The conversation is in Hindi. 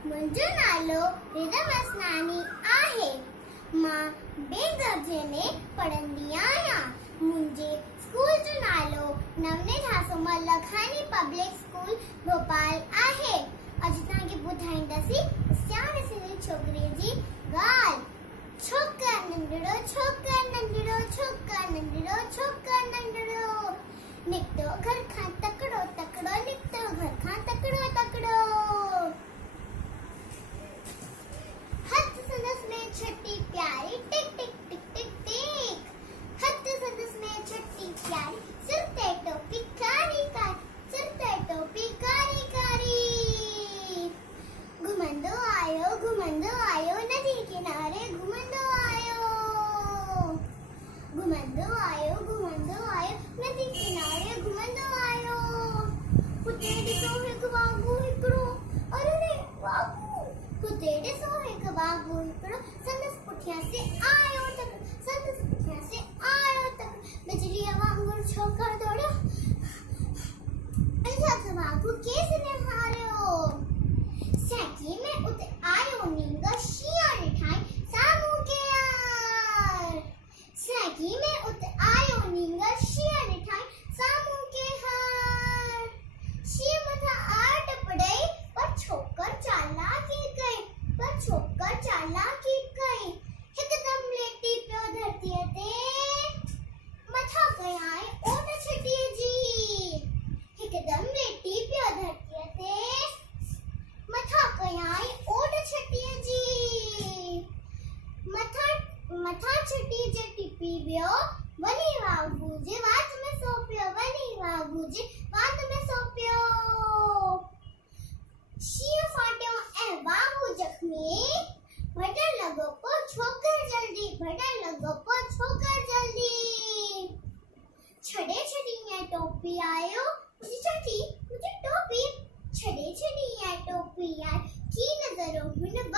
मुंहिंजो नालो रिदम असनानी आहे। मां ॿिए दर्जे में पढ़ंदी आहियां। मुंहिंजे स्कूल जो नालो नवनीत हासोमल लखानी पब्लिक स्कूल भोपाल आहे। अॼु तव्हांखे ॿुधाईंदासीं सियाणे सिंधी छोकिरीअ जी ॻाल्हि। छोकर नंढड़ो, छोकर नंढड़ो, छोकर नंढड़ो, छोकर नंढड़ो, निकितो घर खां तकड़ो तकड़ो, निकितो घर खां तकड़ो तकड़ो। हथ संदस में छठी प्यारी, टिक टिक टिक टिक टिक। हथ संदस में छठी प्यारी, सिर ते टोपी कारी कारी, सिर ते टोपी कारी कारी। घुमंदो आयो नदी किनारे घुमंदो आयो। घुमंदो आयो नदी किनारे घुमंदो आयो। हुते ॾिसो हिकु बाबू हिकिड़ो, अरे रे बाबू। हुते ॾिसो हिकु बाबू हिकिड़ो, संदसि पुठियां से आयो तक, संदसि पुठियां से आयो तक। बिजलीअ वांगुरु छोकर दौड़ियो, असां बाबू केस निहारियो। सैकी में उते आयो नींग, शींहं ॾिठाई साम्हूं के हार। सैकी में उते आयो नींग, शींहं ॾिठाई साम्हूं के हार। शींहं मथां आट पड़ई, पर छोकर चालाकी कई, पर छोकर चालाकी कई। हिकदम लेटी पियो धरतीअ ते, मथां कयाई ओट छटीअ जी। हिकदम लेटी पियो धरतीअ ते, मथां कयाई ओट छटीअ जी। मथां छटी जे टिपी वियो, वञी बाबू जे वात में सो पियो, वञी बाबू जे वात में सो पियो। शींहं फाटियो ऐं बाबू जख्मी, भॼण लॻो पोइ छोकर जल्दी, भॼण लॻो पोइ छोकर जल्दी। छॾे छॾी ऐं टोपी आयो, मुंहिंजी छठी मुंहिंजी टोपी। छॾे छॾी ऐं टोपी आयो, की नज़र हुन